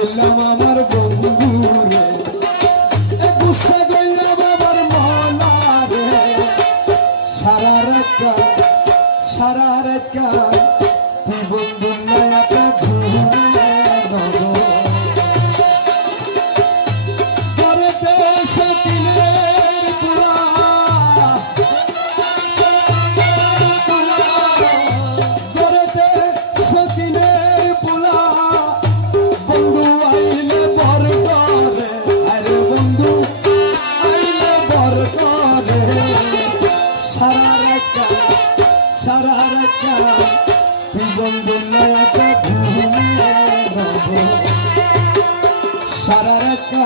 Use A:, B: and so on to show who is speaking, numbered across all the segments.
A: গেলাম আমার বন্ধু রে গুসা গেলাম আমার মনা রে সারা রাত সারা রাত তুই বন্ধু নয়া সারা রাখা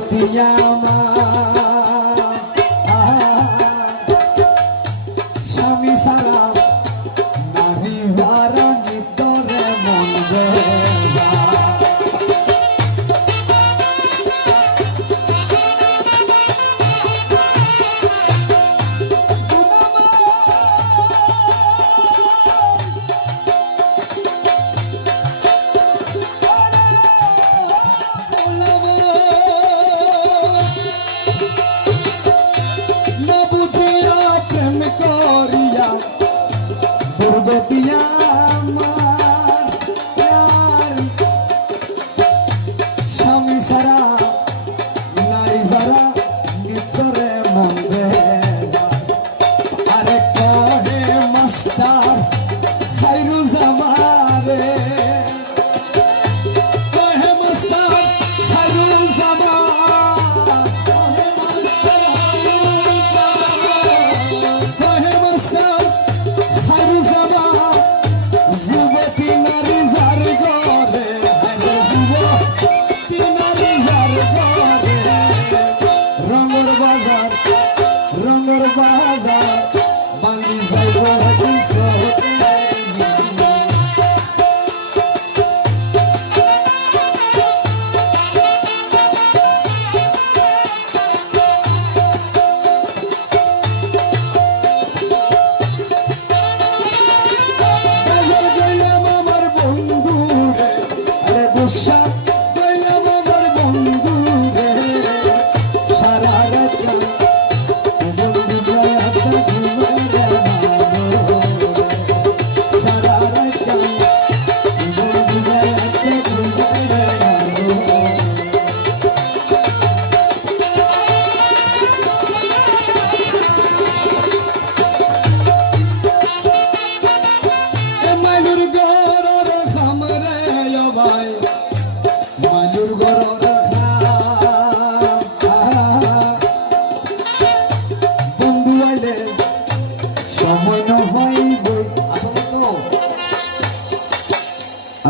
A: મોતિયામાં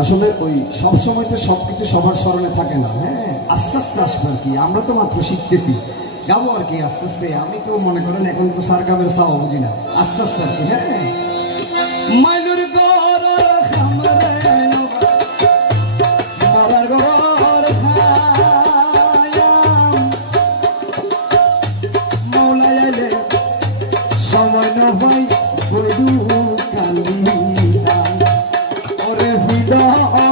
A: আসলে ওই সবসময় তো সবকিছু সবার স্মরণে থাকে না হ্যাঁ? আস্তে আস্তে আসবে আর কি, আমরা তো মাত্র শিখতেছি। গাবো আর কি, আস্তে আস্তে। আমি তো মনে করেন এখন তো সার গাবের বুঝি না। আস্তে আস্তে আর কি হ্যাঁ? Oh.